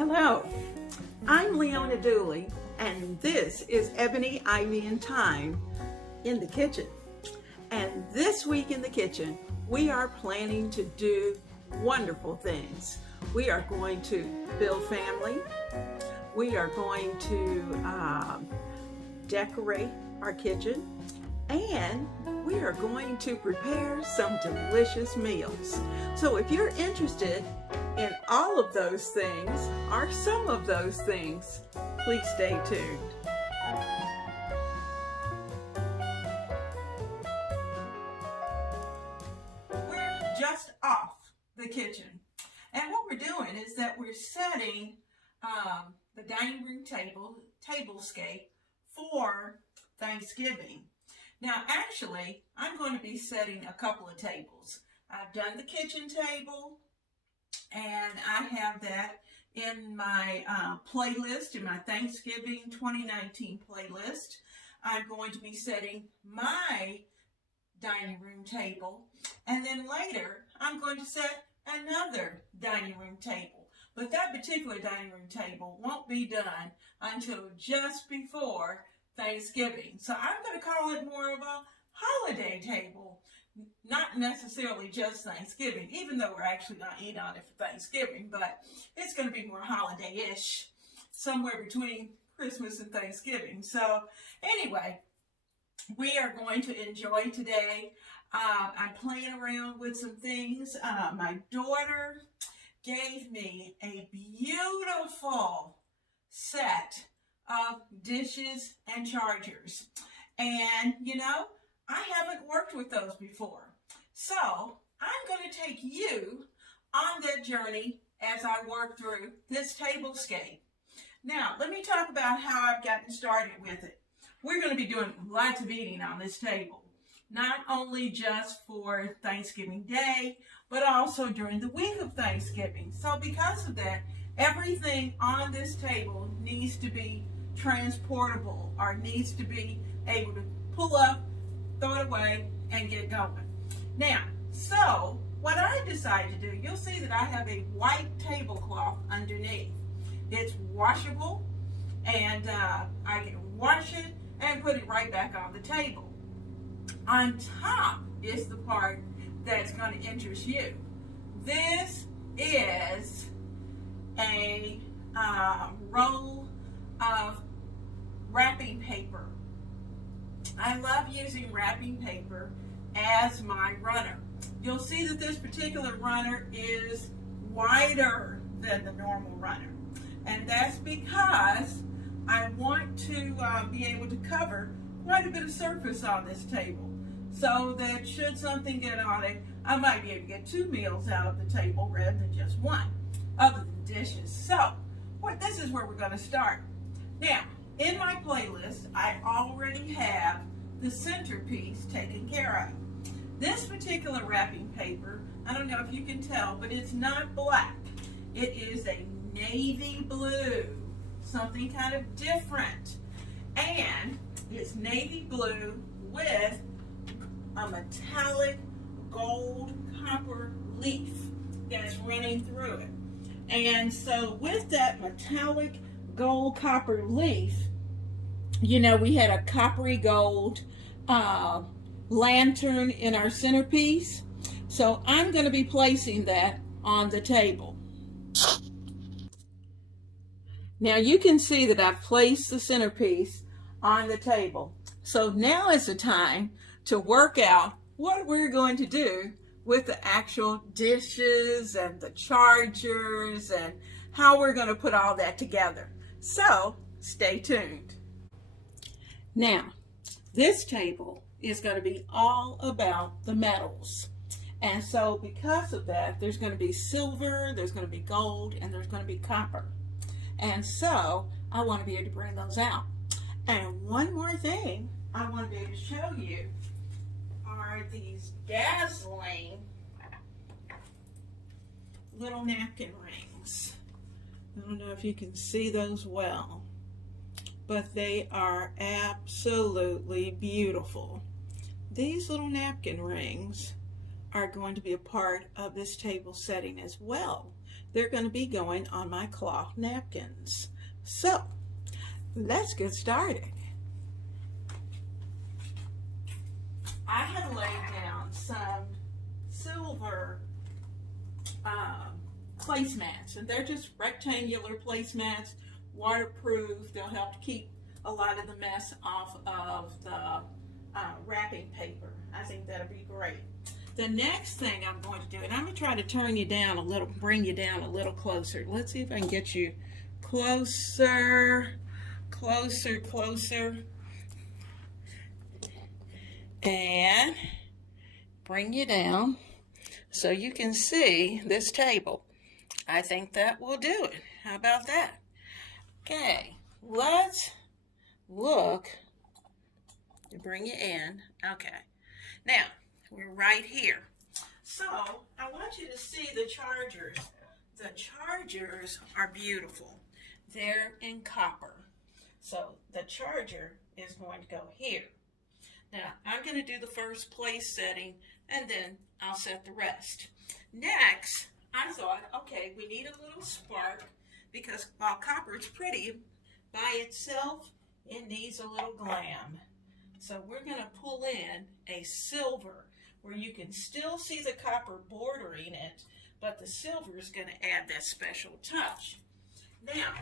Hello, I'm Leona Dooley, and this is Ebony, Ivy, and Thyme in the kitchen. And this week in the kitchen, we are planning to do wonderful things. We are going to build family. We are going to decorate our kitchen, and we are going to prepare some delicious meals. So if you're interested in all of those things, or some of those things, please stay tuned. We're just off the kitchen, and what we're doing is that we're setting the dining room tablescape for Thanksgiving. Now actually, I'm going to be setting a couple of tables. I've done the kitchen table, and I have that in my playlist, in my Thanksgiving 2019 playlist. I'm going to be setting my dining room table, and then later I'm going to set another dining room table. But that particular dining room table won't be done until just before Thanksgiving. So I'm going to call it more of a holiday table, not necessarily just Thanksgiving, even though we're actually going to eat on it for Thanksgiving, but it's going to be more holiday-ish, somewhere between Christmas and Thanksgiving. So anyway, we are going to enjoy today. I'm playing around with some things. My daughter gave me a beautiful set of dishes and chargers. And, you know, I haven't worked with those before. So I'm going to take you on that journey as I work through this tablescape. Now, let me talk about how I've gotten started with it. We're going to be doing lots of eating on this table, not only just for Thanksgiving Day, but also during the week of Thanksgiving. So because of that, everything on this table needs to be transportable, or needs to be able to pull up, throw it away, and get going. Now, so what I decided to do, you'll see that I have a white tablecloth underneath. It's washable, and I can wash it and put it right back on the table. On top is the part that's going to interest you. This is a roll of wrapping paper. I love using wrapping paper as my runner. You'll see that this particular runner is wider than the normal runner, and that's because I want to be able to cover quite a bit of surface on this table, so that should something get on it, I might be able to get 2 meals out of the table rather than just one, other than dishes. So this is where we're going to start. Now, in my playlist, I already have the centerpiece taken care of. This particular wrapping paper, I don't know if you can tell, but it's not black. It is a navy blue, something kind of different. And it's navy blue with a metallic gold copper leaf that's running through it. And so with that metallic gold copper leaf, you know, we had a coppery gold lantern in our centerpiece. So I'm going to be placing that on the table. Now you can see that I've placed the centerpiece on the table. So now is the time to work out what we're going to do with the actual dishes and the chargers and how we're going to put all that together. So stay tuned. Now, this table is going to be all about the metals. And so because of that, there's going to be silver, there's going to be gold, and there's going to be copper. And so I want to be able to bring those out. And one more thing I want to be able to show you are these dazzling little napkin rings. I don't know if you can see those well, but they are absolutely beautiful. These little napkin rings are going to be a part of this table setting as well. They're going to be going on my cloth napkins. So, let's get started. I have laid down some silver placemats, and they're just rectangular placemats, waterproof. They'll help to keep a lot of the mess off of the wrapping paper. I think that'll be great. The next thing I'm going to do, and I'm going to try to turn you down a little, bring you down a little closer. Let's see if I can get you closer, closer, and bring you down so you can see this table. I think that will do it. How about that? Okay, let's look to bring you in. Okay, now we're right here. So I want you to see the chargers. The chargers are beautiful. They're in copper. So the charger is going to go here. Now I'm going to do the first place setting, and then I'll set the rest. Next, I thought, okay, we need a little spark, because while copper is pretty by itself, it needs a little glam. So we're going to pull in a silver where you can still see the copper bordering it, but the silver is going to add that special touch. Now,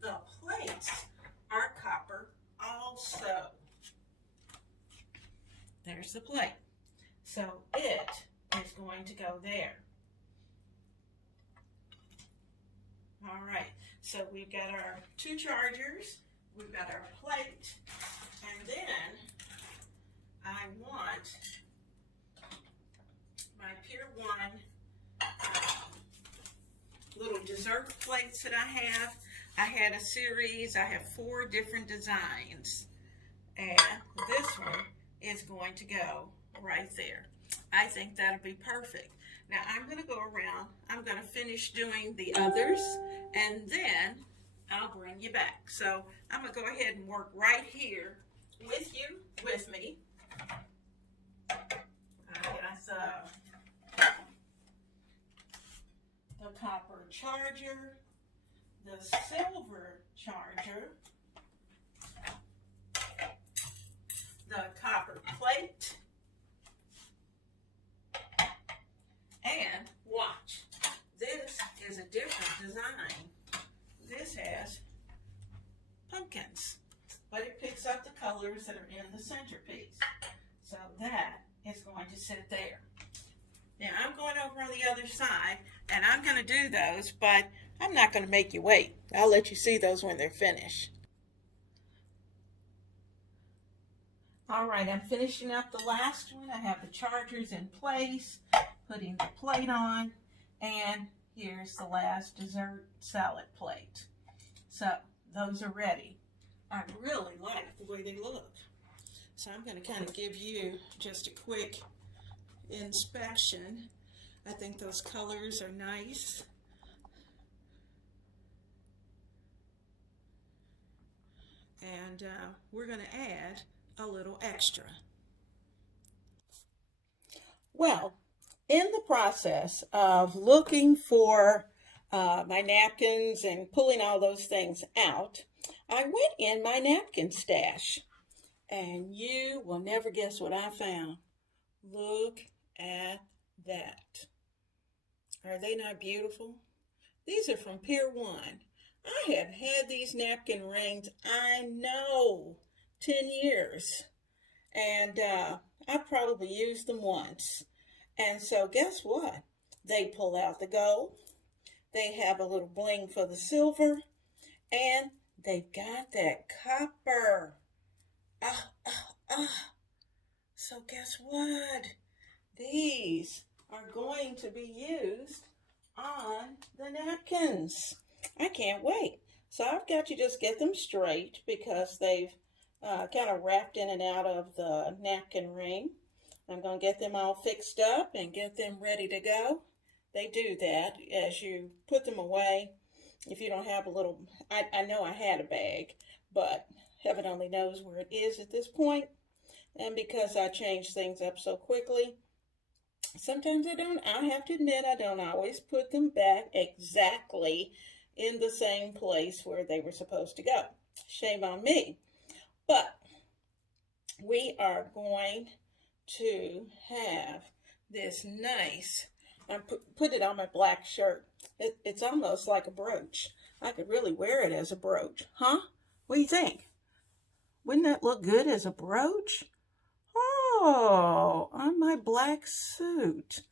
the plates are copper also. There's the plate. So it is going to go there. All right, so we've got our two chargers, we've got our plate, and then I want my Pier 1 little dessert plates that I have. I had a series, I have 4 different designs, and this one is going to go right there. I think that'll be perfect. Now I'm going to go around, I'm going to finish doing the others, and then I'll bring you back. So I'm going to go ahead and work right here with you, with me. I got the copper charger, the silver charger, the copper plate, and watch, this is a different design. This has pumpkins, but it picks up the colors that are in the centerpiece. So that is going to sit there. Now I'm going over on the other side, and I'm going to do those, but I'm not going to make you wait. I'll let you see those when they're finished. All right, I'm finishing up the last one. I have the chargers in place, putting the plate on, and here's the last dessert salad plate. So those are ready. I really like the way they look. So I'm going to kind of give you just a quick inspection. I think those colors are nice. And we're going to add a little extra. Well, in the process of looking for my napkins and pulling all those things out, I went in my napkin stash, and you will never guess what I found. Look at that. Are they not beautiful? These are from Pier 1. I have had these napkin rings, I know, 10 years. And I probably used them once. And so guess what? They pull out the gold. They have a little bling for the silver. And they've got that copper. So guess what? These are going to be used on the napkins. I can't wait. So I've got to just get them straight because they've kind of wrapped in and out of the napkin ring. I'm going to get them all fixed up and get them ready to go. They do that as you put them away. If you don't have a little, I know I had a bag, but heaven only knows where it is at this point. And because I changed things up so quickly, Sometimes I have to admit, I don't always put them back exactly in the same place where they were supposed to go. Shame on me. But we are going to have this nice, I put it on my black shirt. It's almost like a brooch. I could really wear it as a brooch. Huh? What do you think? Wouldn't that look good as a brooch? Oh, on my black suit.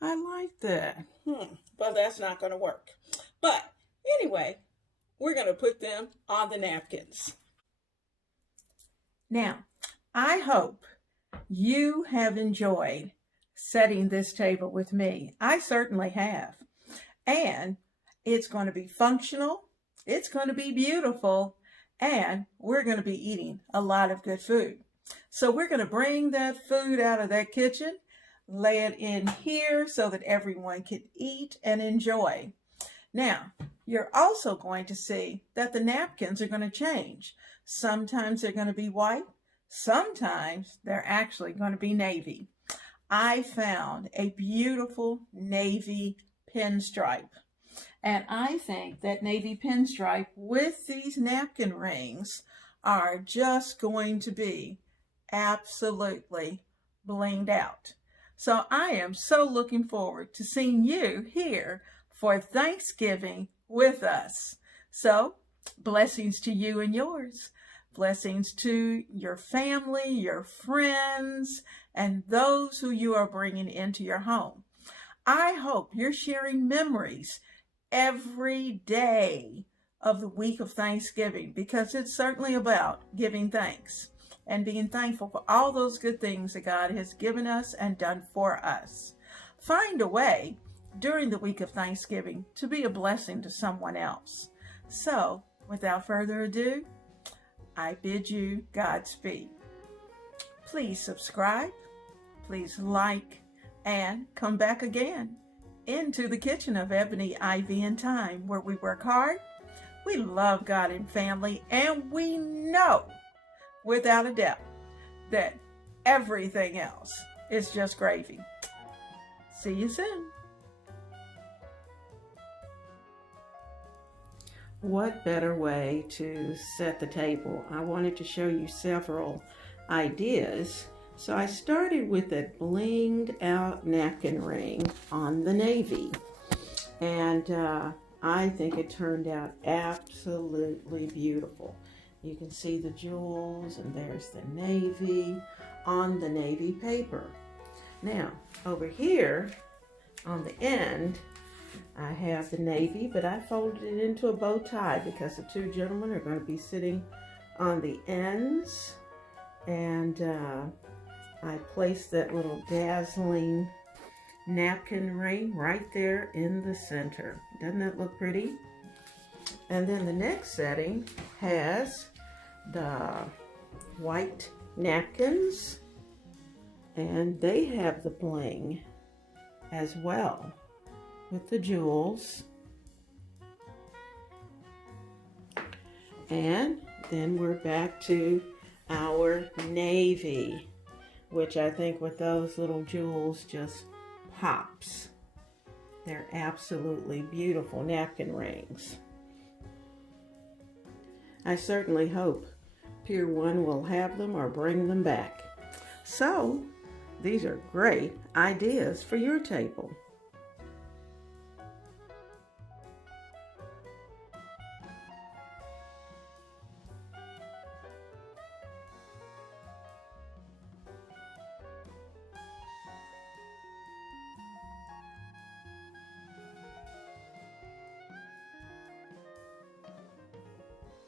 I like that. Well, that's not going to work. But anyway, we're going to put them on the napkins. Now, I hope you have enjoyed setting this table with me. I certainly have. And it's going to be functional, it's going to be beautiful, and we're going to be eating a lot of good food. So we're going to bring that food out of that kitchen, lay it in here so that everyone can eat and enjoy. Now, you're also going to see that the napkins are going to change. Sometimes they're going to be white. Sometimes they're actually going to be navy. I found a beautiful navy pinstripe. And I think that navy pinstripe with these napkin rings are just going to be absolutely blinged out. So I am so looking forward to seeing you here for Thanksgiving with us. So blessings to you and yours. Blessings to your family, your friends, and those who you are bringing into your home. I hope you're sharing memories every day of the week of Thanksgiving, because it's certainly about giving thanks and being thankful for all those good things that God has given us and done for us. Find a way during the week of Thanksgiving to be a blessing to someone else. So, without further ado, I bid you Godspeed. Please subscribe, please like, and come back again into the kitchen of Ebony, Ivy, and Thyme, where we work hard, we love God and family, and we know without a doubt that everything else is just gravy. See you soon. What better way to set the table? I wanted to show you several ideas. So I started with that blinged out napkin ring on the navy. And I think it turned out absolutely beautiful. You can see the jewels, and there's the navy on the navy paper. Now, over here on the end, I have the navy, but I folded it into a bow tie because the two gentlemen are going to be sitting on the ends. And I placed that little dazzling napkin ring right there in the center. Doesn't that look pretty? And then the next setting has the white napkins, and they have the bling as well with the jewels. And then we're back to our navy, which I think with those little jewels just pops. They're absolutely beautiful napkin rings. I certainly hope Pier 1 will have them or bring them back. So, these are great ideas for your table.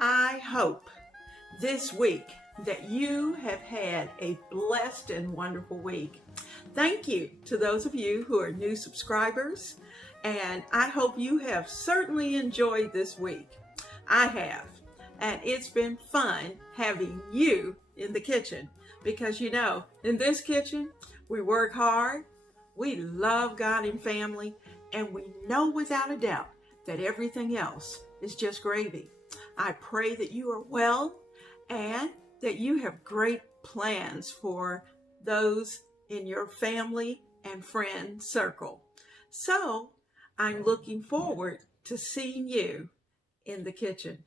I hope this week that you have had a blessed and wonderful week. Thank you to those of you who are new subscribers, and I hope you have certainly enjoyed this week. I have, and it's been fun having you in the kitchen, because you know, in this kitchen, we work hard, we love God and family, and we know without a doubt that everything else is just gravy. I pray that you are well and that you have great plans for those in your family and friend circle. So I'm looking forward to seeing you in the kitchen.